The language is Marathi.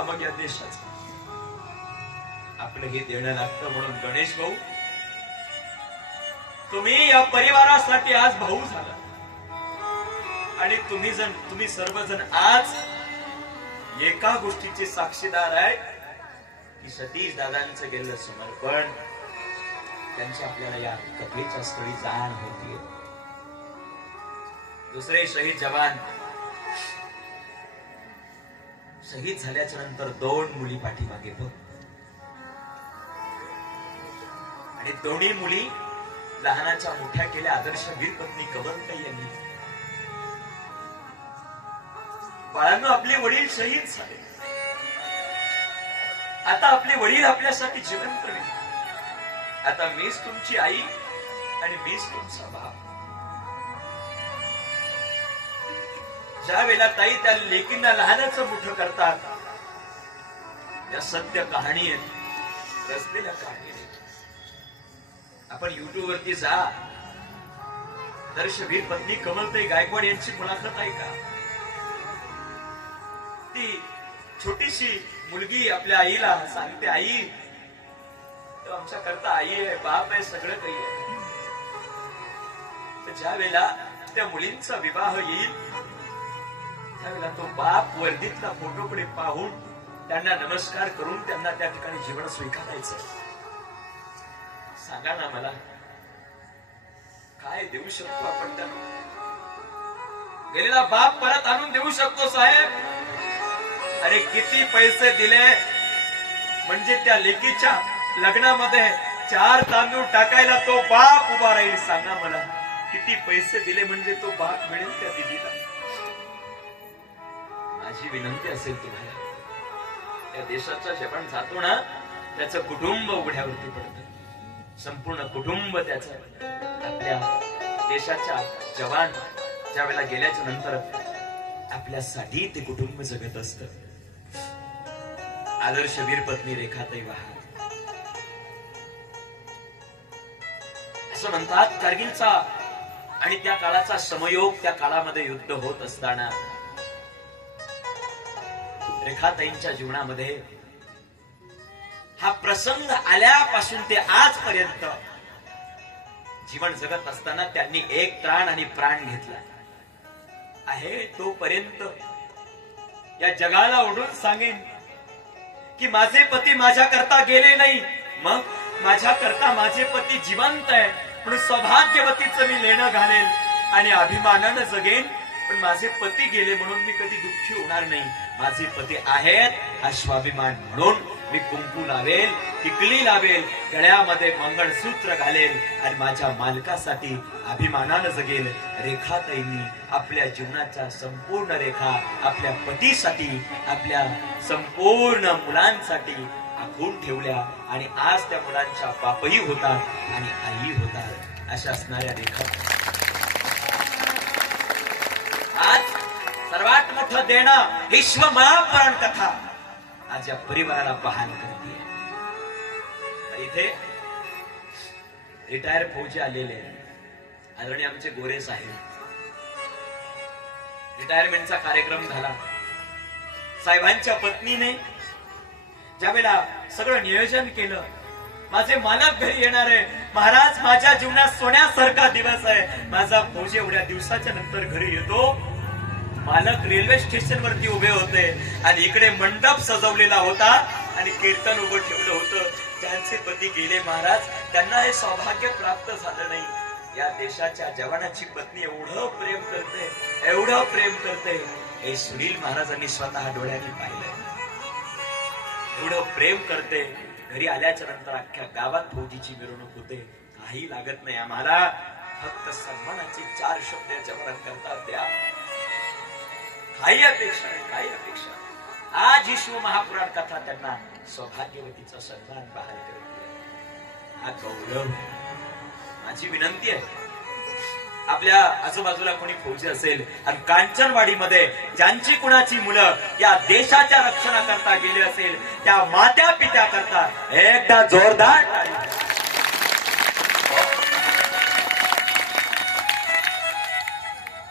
का मग या देशाचं? आपलं हे देणं लागतं. म्हणून गणेश भाऊ, तुम्ही या परिवारासाठी आज भाऊ झाला आणि तुम्ही सर्वजण आज एका गोष्टीचे साक्षीदार आहे की सतीश दादांचं गेलं समर्पण त्यांची आपल्याला या कथेच्या स्थळी जाण होतीये. दुसरे शहीद जवान शहीद झाल्याच्या नंतर 2 मुली पाठीमागे बघ, आणि दोन्ही मुली लहानाच्या मोठ्या केल्या. आदर्श वीर पत्नी कवंताई यांनी. बाळांनो, आपले वडील शहीद झाले. आता आपले वडील आपल्यासाठी जिवंत नाही. आता मीच तुमची आई आणि मीच तुमचा बाप. ज्या वेळेला ताई त्या लेकींना लहानाचं मोठं करतात, त्या सत्य कहाणी आहेत, रचलेल्या कहाणी. आपण युट्यूब वरती जा, आदर्श वीर पत्नी कमलताई गायकवाड यांची मुलाखत आहे का? ती छोटीशी मुलगी आपल्या आईला सांगते, आई तो आमच्या करता आई आहे, बाप आहे, सगळं काही आहे. तर ज्या वेळेला त्या मुलींचा विवाह येईल त्यावेळेला तो बाप वर्दीतला फोटोकडे पाहून त्यांना नमस्कार करून त्यांना त्या ठिकाणी जीवन स्वीकारायचं. सांगा ना मला, काय देऊ शकतो आपण त्यांना? गेलेला बाप परत आणून देऊ शकतो साहेब? अरे किती पैसे दिले म्हणजे त्या लेकीच्या लग्नामध्ये 4 तांदूळ टाकायला तो बाप उभा राहील? सांगा मला, किती पैसे दिले म्हणजे तो बाप मिळेल त्या दिदीला? माझी विनंती असेल तुम्हाला, त्या देशाचा जवान जातो ना, त्याचं कुटुंब उघड्यावरती पडतं. संपूर्ण कुटुंब त्याचं आपल्या देशाच्या जवान ज्या वेळेला गेल्याच्या नंतर आपल्यासाठी ते कुटुंब जगत असतं. आदर्श वीर पत्नी रेखाताई वहाड. असं म्हणतात, कारगिलचा आणि त्या काळाचा समयोग, त्या काळामध्ये युद्ध होत असताना रेखाताईंच्या जीवनामध्ये हा प्रसंग आल्यापासून ते आजपर्यंत जीवन जगत असताना त्यांनी एक त्राण आणि प्राण घेतला आहे. तोपर्यंत या जगाला ओढून सांगेन की माझे पती माझ्या करता गेले नाही, मग माझ्या करता माझे पती जिवंत आहे म्हणून सौभाग्यवतीचं मी लेणं घालेल आणि अभिमानानं जगेन. पण माझे पती गेले म्हणून मी कधी दुःखी होणार नाही. माझे पती आहेत हा स्वाभिमान म्हणून मी कुंकू लावेल, टिकली लावेल, गळ्यामध्ये मंगळसूत्र घालेल आणि माझ्या मालकासाठी अभिमानानं जगेल. रेखाताईंनी आपल्या जीवनाच्या संपूर्ण रेखा आपल्या पतीसाठी, आपल्या संपूर्ण मुलांसाठी आखून ठेवल्या आणि आज त्या मुलांच्या बापही होतात आणि आई होतात. अशा असणाऱ्या रेखा आज सर्वात मोठं देणं विश्व महापुराण कथा आज या परिवाराला बहाल करते. इथे रिटायर फौजी आलेले आदरणीय आमचे गोरे साहेब. रिटायरमेंटचा कार्यक्रम झाला. साहेबांच्या पत्नीने ज्यावेळेला सगळं नियोजन केलं, माझे मालक घरी येणार आहे, महाराज माझ्या जीवनात सोन्यासारखा दिवस आहे, माझा फौजी एवढ्या दिवसाच्या नंतर घरी येतो. मालक रेल्वे स्टेशन वरती उभे होते आणि इकडे मंडप सजवलेला होता आणि कीर्तन उभं ठेवलं होतं. ज्यांचे पती गेले महाराज, त्यांना हे सौभाग्य प्राप्त झालं नाही. या देशाच्या जवानाची पत्नी एवढं प्रेम करते, एवढं प्रेम करते, हे सुनील महाराजांनी स्वतः डोळ्यांनी पाहिलंय. एवढं प्रेम करते. घरी आल्याच्या नंतर अख्ख्या गावात फौजीची मिरवणूक होते. काही लागत नाही आम्हाला, फक्त सन्मानाचे 4 शब्द जवान करतात द्या. काही अपेक्षा नाही, काही अपेक्षा. आज विश्व महापुराण कथा त्यांना सौभाग्यवतीचा सन्मान बहाल करते. हा गौरव. माझी विनंती आहे, आपल्या आजूबाजूला कोणी फौजी असेल आणि कांचनवाडीमध्ये ज्यांची कुणाची मुलं या देशाच्या रक्षणाकरता गेली असेल, त्या मात्या पित्या करता एकदा जोरदार